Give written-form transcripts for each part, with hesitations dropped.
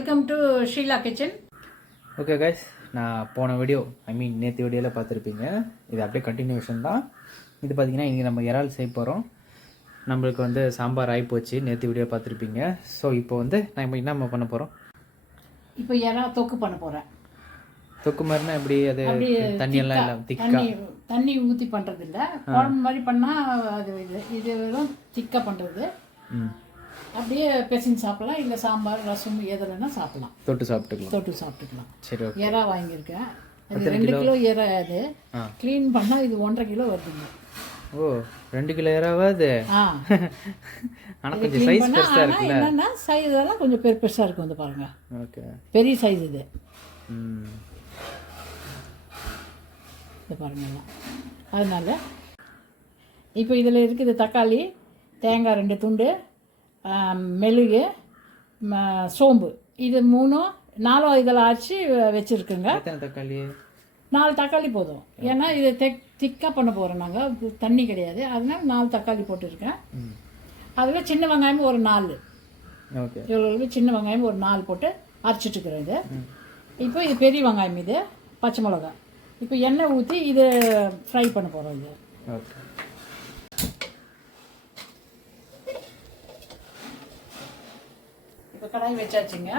Welcome to Sheela kitchen. Okay guys, நான் போன video நேற்று வீடியோவில் பார்த்துருப்பீங்க. இது அப்படியே கண்டினியூஷன் தான். இது பார்த்திங்கன்னா இங்கே நம்ம இறால் செய்ய போகிறோம். நம்மளுக்கு வந்து சாம்பார் ஆகி போச்சு, நேற்று வீடியோ பார்த்துருப்பீங்க. ஸோ இப்போ வந்து நம்ம என்ன பண்ண போகிறோம்? இப்போ இறால் தொக்கு பண்ண போகிறேன். தொக்கு மாதிரினா எப்படி? அது தண்ணியெல்லாம் இல்லை, திக்கா தண்ணி ஊற்றி பண்ணுறது இல்லை, குழம்பு மாதிரி பண்ணால் அது இது வெறும் திக்காக பண்ணுறது. அப்படியே பெசஞ்சு சாப்பிடலாம், இல்லை சாம்பார் ரசம் எதுலன்னா சாப்பிடலாம், தொட்டு சாப்பிட்டுக்கலாம். சரி, இறா வாங்கியிருக்கேன். அது 2 கிலோ இறா. அது க்ளீன் பண்ணால் இது 1.5 கிலோ வருதுங்க. ஓ, 2 கிலோ இறாவா அது? ஆனால் கொஞ்சம் சைஸ் பெருசாக இருக்குல்ல. என்னன்னா சைஸ் எல்லாம் கொஞ்சம் பெருசாக இருக்கும். வந்து பாருங்க, ஓகே, பெரிய சைஸ் இது. இது பாருங்க எல்லாம். அதனால இப்போ இதில் இருக்குது தக்காளி, தேங்காய் 2 துண்டு, மெழுகு, சோம்பு, இது 3-4 இதில் அரைச்சி வச்சுருக்குங்க. தக்காளி 4 தக்காளி போதும். ஏன்னா இது திக்காக பண்ண போகிறோம் நாங்கள், தண்ணி கிடையாது. அதனால 4 தக்காளி போட்டுருக்கேன். அதில் சின்ன வெங்காயம் ஒரு 4, இவ்வளோ சின்ன வெங்காயம் ஒரு 4 போட்டு அரைச்சிட்டுருக்குறேன். இது இப்போ இது பெரிய வெங்காயம், இது பச்சை மிளகா. இப்போ எண்ணெய் ஊற்றி இது ஃப்ரை பண்ண போகிறோம். இது இப்போ கடாய் வச்சாச்சுங்க.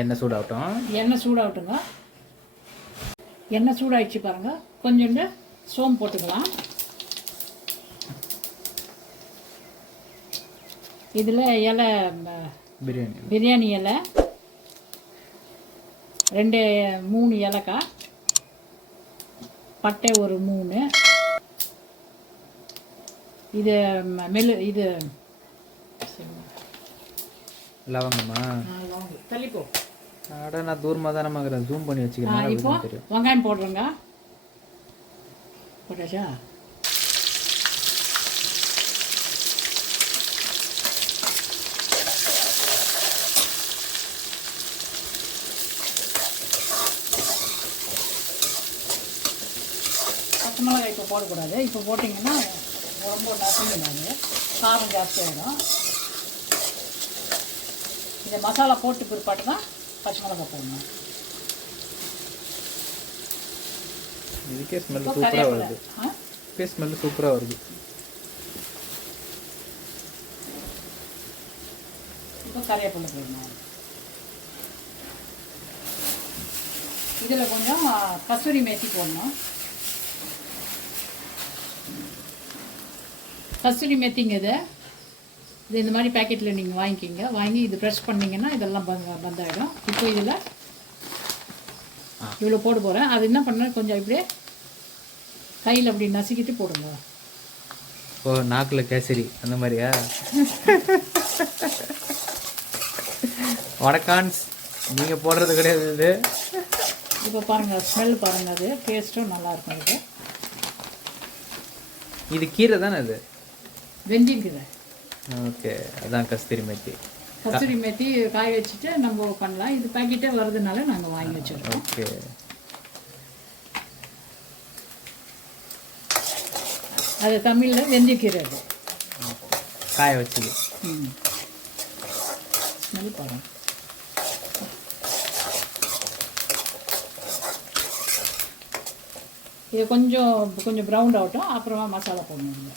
எண்ணெய் சூடாகட்டுங்க. எண்ணெய் சூடாகிடுச்சு பாருங்கள். கொஞ்சோண்டு சோம்பு போட்டுக்கலாம். இதில் இலை, பிரியாணி இலை 2-3 ஏலக்காய், பட்டை ஒரு 3, இது இது லவங்கம்மா. தள்ளிப்போ. நான் தூரமாக தான் நம்ம ஜூம் பண்ணி வச்சுக்கிறேன். இப்போ வெங்காயம் போடுறேங்க. போட்டாச்சா? பச்சை மிளகாய் இப்போ போடக்கூடாது. இப்போ போட்டிங்கன்னா ரொம்ப நசுங்கினாது, காரம் ஜாஸ்தி ஆகிடும். இந்த மசாலா போட்டு பிற்பாட்டு தான் பச்சை மிளகாய் போடணும். இதுக்கே ஸ்மெல் சூப்பராக வருது. ஸ்மெல் சூப்பராக வருது. இப்போ கறிவேப்பிலை போடணும். இதில் கொஞ்சம் கஸ்தூரி மேத்தி போடணும். கஸ்தூரி மேத்திங்க இது இந்த மாதிரி பேக்கெட்டில் நீங்கள் வாங்கிக்கிங்க. வாங்கி இது ப்ரெஷ் பண்ணிங்கன்னா இதெல்லாம் பந்தாயிடும். இப்போ இதில் இவ்வளோ போட போகிறேன். அது என்ன பண்ண, கொஞ்சம் இப்படியே கையில் அப்படி நசுக்கிட்டு போடுங்க. ஓ, நாக்கில் கேசரி அந்த மாதிரியா? வடக்கான்ஸ் நீங்கள் போடுறது கிடையாது இது. இப்போ பாருங்கள், ஸ்மெல் பாருங்கள், அது டேஸ்ட்டும் நல்லாயிருக்கும். இது கீரை தானே? அது வெந்தயக்கீரை. ஓகே, அதான் கஸ்தூரி மேத்தி காய வச்சுட்டு நம்ம பண்ணலாம். இது பேக்கெட்டே வருதுனால நாங்கள் வாங்கி வச்சுருக்கோம். ஓகே, அது தமிழில் வெந்தயக்கீரை. அது காய வச்சு ஸ்மெல் பாருங்கள். இது கொஞ்சம் ப்ரௌன் ஆகட்டும், அப்புறமா மசாலா போடணும்.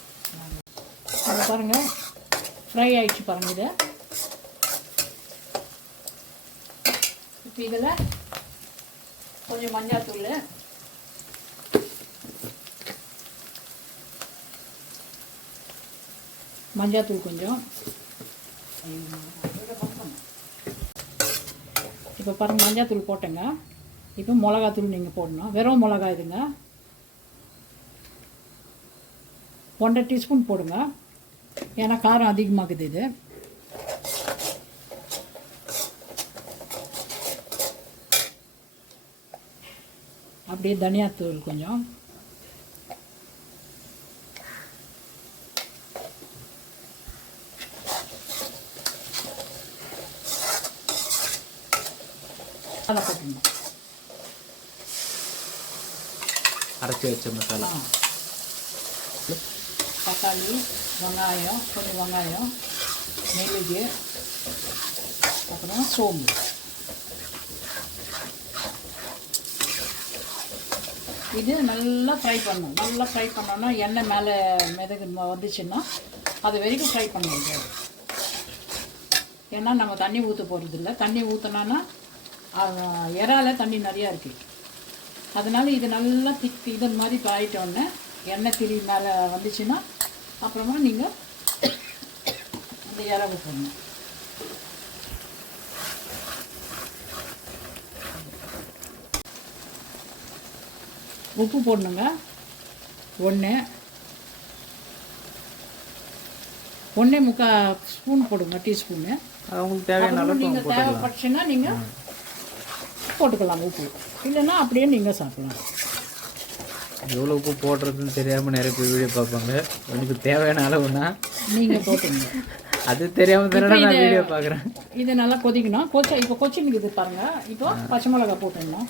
அது பாருங்கள், ஃப்ரை ஆகிடுச்சு பாருங்கள். இதை இப்போ இதில் கொஞ்சம் மஞ்சள்தூள், கொஞ்சம். இப்போ பாருங்கள், மஞ்சள்தூள் போட்டேங்க. இப்போ மிளகாத்தூள் நீங்கள் போடணும். வெறும் மிளகா இதுங்க, 1.5 டீஸ்பூன் போடுங்க. ஏன்னா காரம் அதிகமாகுது இது. அப்படியே தனியாத்தூள் கொஞ்சம், அதை போட்டுங்க. அரைச்சி வச்ச மசாலா, தக்காளி, வெங்காயம், கொஞ்சம் வெங்காயம், மிளகு, அப்புறம் சோம்பு. இது நல்லா ஃப்ரை பண்ணணும். நல்லா ஃப்ரை பண்ணோன்னா எண்ணெய் மேலே மிதகு வந்துச்சுன்னா அது வரைக்கும் ஃப்ரை பண்ணணும். ஏன்னா நம்ம தண்ணி ஊற்ற போகிறது இல்லை. தண்ணி ஊற்றினோன்னா இறால தண்ணி நிறையா இருக்குது. அதனால் இது நல்லா இது மாதிரி ஆகிட்டோன்னே எண்ணெய் திரி மேலே வந்துச்சுன்னா அப்புறமா நீங்கள் இந்த இறாவை போடணும். உப்பு போடணுங்க. ஒன்றே முக்கால் ஸ்பூன் போடுங்க, டீஸ்பூனு. அவங்களுக்கு தேவையான அளவுக்கு நீங்கள் தேவைப்பட்டுச்சுன்னா நீங்கள் போட்டுக்கலாம் உப்பு. இல்லைன்னா அப்படியே நீங்கள் சாப்பிடலாம். எவ்வளோ உப்பு போடுறதுன்னு தெரியாமல் நிறைய பேர் வீடியோ பார்ப்பாங்க. எனக்கு தேவையான அளவுன்னா நீங்கள் போட்டுங்க. அது தெரியாமல் தானே நான் வீடியோ பார்க்குறேன். இது நல்லா கொதிக்கணும். இப்போ கொச்சினுக்கு இது பாருங்கள். இப்போ பச்சை மிளகா போட்டுடணும்.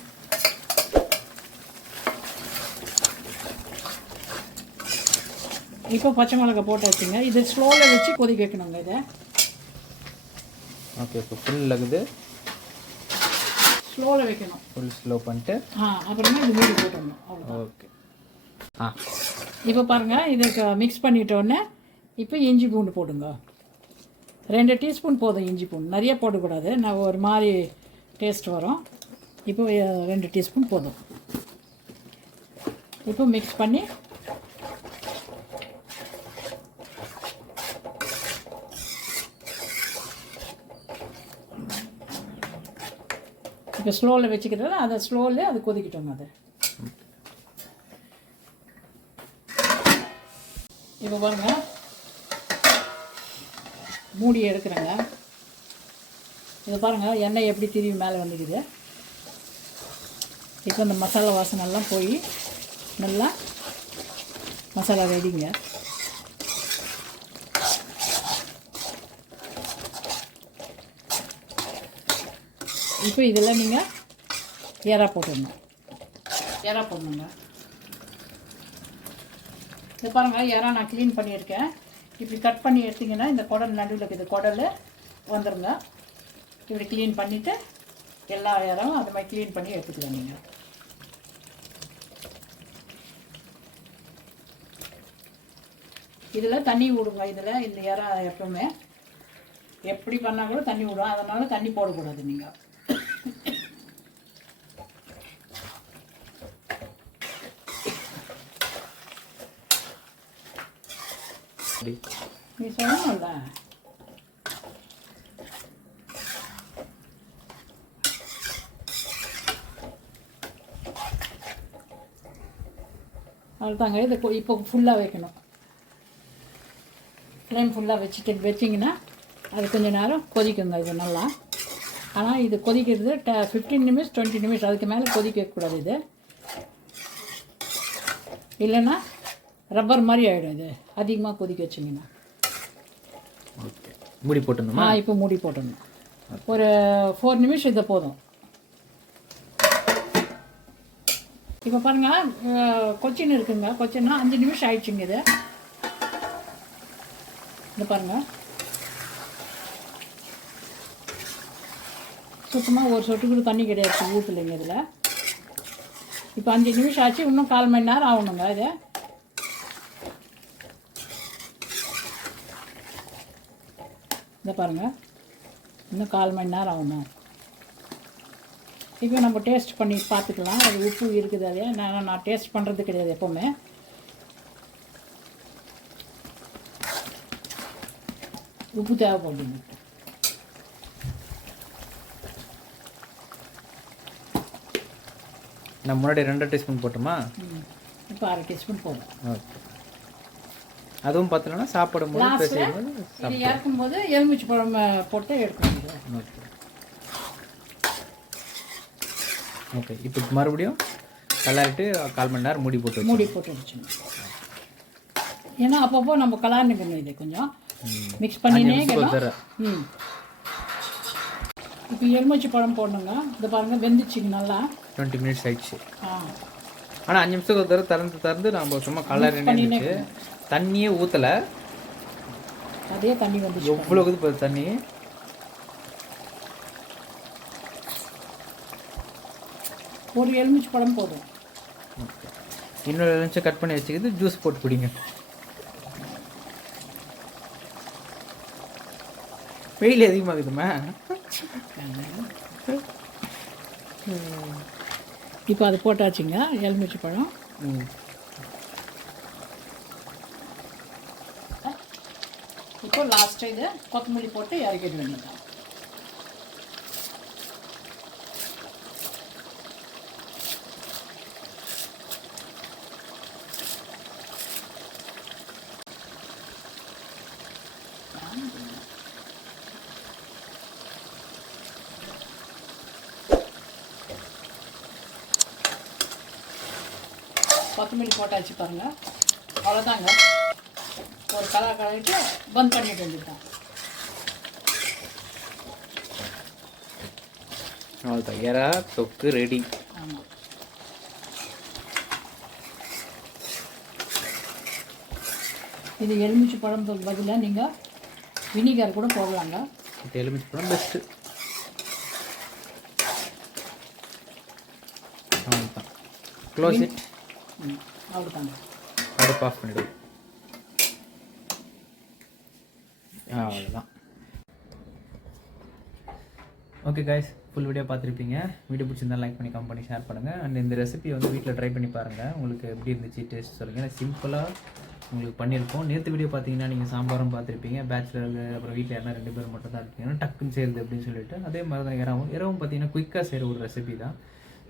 இப்போ பச்சை மிளகா போட்டாச்சுங்க. இது ஸ்லோவில் வச்சு கொதிக்க வைக்கணுங்க. இதை ஓகே. இப்போ ஃபுல் ஆகுது. ஸ்லோவில் வைக்கணும். ஃபுல் ஸ்லோ பண்ணிட்டு அப்புறமா இது மூடி போட்டுடணும். அவ்வளோ. ஓகே. இப்போ பாருங்கள், இதுக்கு மிக்ஸ் பண்ணிட்டோன்னே இப்போ இஞ்சி பூண்டு போடுங்க. 2 டீஸ்பூன் போதும் இஞ்சி பூண்டு. நிறைய போடக்கூடாது, நான் ஒரு மாதிரி டேஸ்ட் வரும். இப்போ 2 டீஸ்பூன் போதும். இப்போ மிக்ஸ் பண்ணி இப்போ ஸ்லோவில் வச்சுக்கிறதால அதை ஸ்லோவில் அது கொதிக்கிட்டோங்க. அது இப்போ பாருங்கள், மூடி எடுக்கிறேங்க. இதை பாருங்கள், எண்ணெய் எப்படி திரும்பி மேலே வந்துக்குது. இப்போ இந்த மசாலா வாசனைலாம் போய் நல்லா மசாலா ரெடிங்க. இப்போ இதில் நீங்கள் எறா போட்டுடணும். எறா போடணுங்க. இது பாருங்கள், எறா நான் க்ளீன் பண்ணியிருக்கேன். இப்படி கட் பண்ணி எடுத்திங்கன்னா இந்த குடல் நடுவில் இருக்குது, குடல் வந்துடுங்க. இப்படி க்ளீன் பண்ணிவிட்டு எல்லா எறாவும் அது மாதிரி க்ளீன் பண்ணி எடுத்துக்கலாம். நீங்கள் இதில் தண்ணி விடுங்க. இதில் இந்த எறா எப்பவுமே எப்படி பண்ணால் கூட தண்ணி விடும். அதனால் தண்ணி போடக்கூடாது. நீங்கள் நீ சொல்லணும்ல. அவ்வளோதாங்க. இதை இப்போ ஃபுல்லாக வைக்கணும். ஃப்ளேம் ஃபுல்லாக வச்சிங்கன்னா அது கொஞ்சம் நேரம் கொதிக்குங்க. இது நல்லா. ஆனால் இது கொதிக்கிறது 15 நிமிஷம் 20 நிமிஷம், அதுக்கு மேலே கொதிக்க வைக்கக்கூடாது. இது இல்லைன்னா ரப்பர் மாதிரி ஆகிடும். இது அதிகமாக கொதிக்க வச்சிங்கன்னா. ஓகே. மூடி போட்டுருந்தோமா? இப்போ மூடி போட்டுடணும். ஒரு 4 நிமிஷம் இதை போதும். இப்போ பாருங்கள், கொச்சின் இருக்குங்க. கொச்சின்னா 5 நிமிஷம் ஆயிடுச்சுங்க. இது பாருங்கள், சுத்தமாக ஒரு சொட்டு கூட தண்ணி கிடையாது, ஊற்றலைங்க இதில். இப்போ 5 நிமிஷம் ஆச்சு. இன்னும் 1/4 மணி நேரம் ஆகணுங்க. இதை இதை பாருங்கள், இன்னும் 1/4 மணி நேரம் ஆகணும். இப்போ நம்ம டேஸ்ட் பண்ணி பார்த்துக்கலாம். அது உப்பு இருக்குது. அதே நான் டேஸ்ட் பண்ணுறது கிடையாது எப்போவுமே. உப்பு தேவைப்படுங்க. நான் முன்னாடி 2 டீஸ்பூன் போட்டுமா? இப்போ 1/2 டீஸ்பூன் போதும். ஓகே. அதுவும் பார்த்தீங்கன்னா சாப்பிடும்போது இது இறக்கும்போது எலுமிச்சை பழம் போட்டு எடுக்கணும். ஓகே. ஓகே. இப்போ மறுபடியும் கலரிட்டு 1/4 மணி நேரம் மூடி போட்டு வச்சுக்கணும். ஏன்னா அப்பப்போ நம்ம கலர்னுக்கணும். இது கொஞ்சம் மிக்ஸ் பண்ணினே இருக்கணும். இப்போ எலுமிச்சை பழம் போடணுங்க. இதை பாருங்கள், வெந்துச்சுங்க நல்லா. 20 மினிட்ஸ் ஆயிடுச்சு. ஆனால் 5 நிமிஷத்துக்கு ஒரு தடவை திறந்து நம்ம சும்மா கலர் இருந்துச்சு. தண்ணியே ஊற்றலை. அதே தண்ணி வந்துச்சு. எவ்வளோ இது தண்ணி? ஒரு எலுமிச்சை பழம் போதும். ஓகே, இன்னொரு எலுமிச்சை கட் பண்ணி வச்சுக்கிது ஜூஸ் போட்டு குடிங்க. வெயில் அதிகமாகுதுமா? இப்போ அது போட்டாச்சுங்க எலுமிச்சை பழம். இப்போ லாஸ்ட்டு இது கொத்தமல்லி போட்டு இறக்கிட வேண்டியதான். கொத்தமல்லி போட்டாச்சு பாருங்கள், அவ்வளோதாங்க. ஒரு கலர் கலரிட்டு பந்த் பண்ணிட்டு வேண்டியதுதான். அவ்வளோதான், எறா தொக்கு ரெடி. ஆமாம், இது எலுமிச்சை பழம்புக்கு பதிலாக நீங்கள் வினிகர் கூட போடலாங்க. எலுமிச்சை பழம் பெஸ்ட்டு. அவ்வளோதான், க்ளோஸ் இட். அவ்வளோதாங்க, அடுப்பு ஆஃப் பண்ணிவிடு. அவ்வளோதான். ஓகே கைஸ், ஃபுல் வீடியோ பார்த்துருப்பீங்க. வீடியோ பிடிச்சிருந்தா லைக் பண்ணி கமெண்ட் பண்ணி ஷேர் பண்ணுங்கள். அண்ட் இந்த ரெசிபி வந்து வீட்டில் ட்ரை பண்ணி பாருங்கள். உங்களுக்கு எப்படி இருந்துச்சு டேஸ்ட் சொல்லுங்கள். சிம்பிளாக உங்களுக்கு பண்ணியிருக்கோம். நேற்று வீடியோ பார்த்தீங்கன்னா நீங்கள் சாம்பாரும் பார்த்துருப்பீங்க. பேச்சுலர் அப்புறம் வீட்டில் யாரா 2 பேர் மட்டும் தான் இருக்கீங்கன்னா டக்குன்னு செய்யுது அப்படின்னு சொல்லிட்டு, அதே மாதிரி தான் இரவும் பார்த்தீங்கன்னா குயிக்காக செய்கிற ஒரு ரெசிபி தான்.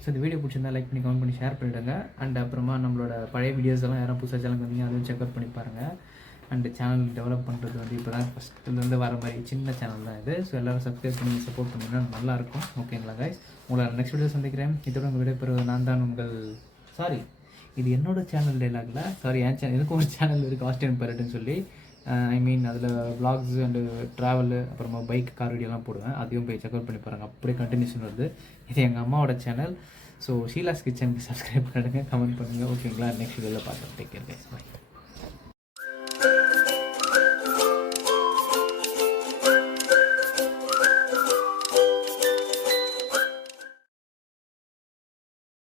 ஸோ இந்த வீடியோ பிடிச்சிருந்தா லைக் பண்ணி கமெண்ட் பண்ணி ஷேர் பண்ணிவிடுங்க. அண்ட் அப்புறமா நம்மளோட பழைய வீடியோஸ் எல்லாம் யாரும் புதுசாக சேனல் வந்தீங்க அதுவும் செக்அவுட் பண்ணி பாருங்கள். அண்ட் சேனல் டெவலப் பண்ணுறது வந்து இப்போ தான் ஃபஸ்ட்டுலேருந்து வர மாதிரி சின்ன சேனல் தான் இது. ஸோ எல்லோரும் சப்ஸ்கிரைப் பண்ணி சப்போர்ட் பண்ணிங்கன்னா நல்லாயிருக்கும். ஓகேங்களா கைஸ், உங்களை நெக்ஸ்ட் வீடியோ சந்திக்கிறேன். இதோட உங்கள் விடைபெறுவது நான் தான் உங்கள் இது என்னோடய சேனல் டைலாக்ல என் சேனல் எனக்கு ஒரு சேனல் இருக்குது ஆஸ்டியன் பைலட்னு சொல்லி. ஐ மீன் அதில் vlogs அண்டு ட்ராவலு அப்புறமா பைக் கார் வீடியோலாம் போடுவேன். அதையும் போய் செக்அவுட் பண்ணி பாருங்கள், அப்படியே கண்டினியூஷன் வருது. இது எங்கள் அம்மாவோட சேனல். ஸோ ஷீலாஸ் கிச்சனுக்கு சப்ஸ்கிரைப் பண்ணுங்கள், கமெண்ட் பண்ணுங்கள். ஓகேங்களா, நெக்ஸ்ட் வீடியோவில் பார்த்து டேக் கேர் கைஸ், பை.